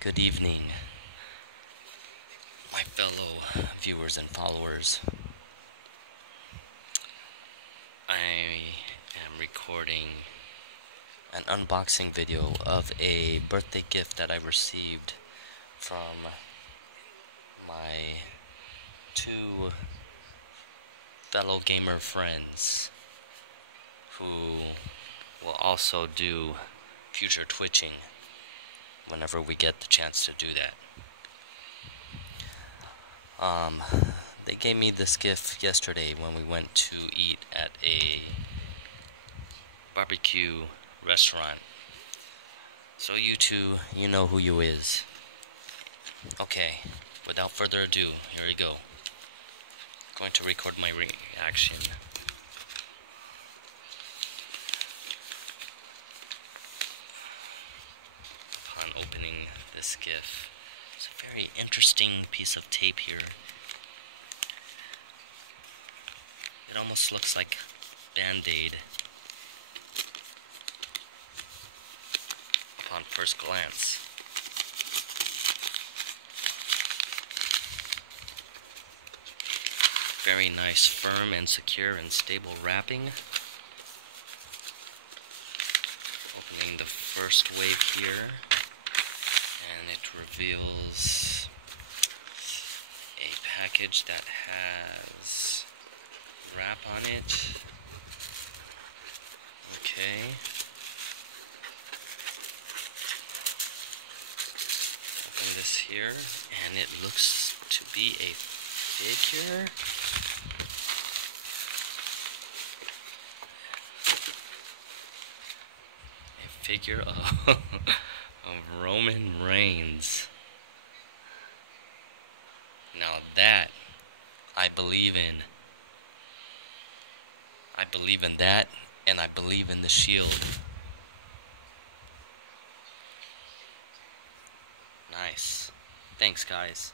Good evening, my fellow viewers and followers. I am recording an unboxing video of a birthday gift that I received from my two fellow gamer friends who will also do future twitching whenever we get the chance to do that. They gave me this gift yesterday when we went to eat at a barbecue restaurant. So you two, you know who you is. Okay, without further ado, here we go. Going to record my reaction. Upon opening this gift. It's a very interesting piece of tape here. It almost looks like Band-Aid upon first glance. Very nice, firm and secure and stable wrapping. Opening the first wave here, and it reveals a package that has wrap on it. Okay. Open this here, and it looks to be a figure. A figure of Roman Reigns. Now that I believe in. I believe in that, and I believe in the Shield. Nice. Thanks, guys.